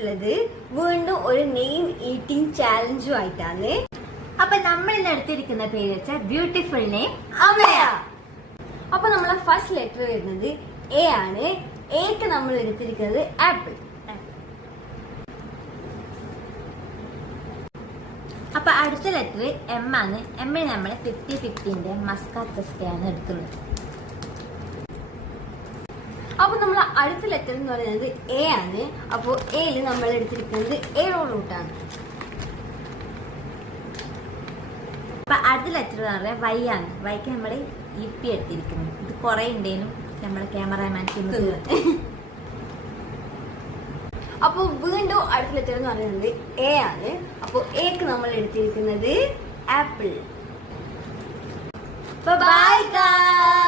വന്നിട്ടുള്ളത് വീണ്ടും ഒരു നെയിം ഈറ്റിംഗ് ചാലഞ്ചും ആയിട്ടാണ്. അപ്പൊ നമ്മൾ ഇന്ന് എടുത്തിരിക്കുന്ന പേര് വെച്ചാൽ ബ്യൂട്ടിഫുൾ നെയിം അമയ. അപ്പൊ നമ്മളെ ഫസ്റ്റ് ലെറ്റർ വരുന്നത് എ ആണ്. എക്ക് നമ്മൾ എടുത്തിരിക്കുന്നത് ആപ്പിൾ. അപ്പൊ അടുത്ത ലെറ്റർ എം ആണ്. എമ്മിന് നമ്മൾ 50-50 മസ്കാത്തസ്കയാണ് എടുക്കുന്നത്. അപ്പൊ നമ്മൾ അടുത്ത ലെറ്റർ എന്ന് പറയുന്നത് എ ആണ്. അപ്പൊ എയില് നമ്മൾ എടുത്തിരിക്കുന്നത് എറോ റൂട്ടാണ്. അപ്പൊ അടുത്ത ലെറ്റർ എന്ന് പറയുന്നത് വൈ ആണ്. വൈക്ക് നമ്മൾ ഇപ്പി എടുത്തിരിക്കുന്നത്. ഇത് കുറെ ഉണ്ടേനും നമ്മുടെ ക്യാമറാമാൻ അപ്പൊ വീണ്ടും അടുത്ത ലെറ്റർ എന്ന് പറയുന്നത് എ ആണ്. അപ്പൊ എക്ക് നമ്മൾ എടുത്തിരിക്കുന്നത് ആപ്പിൾ. Bye guys.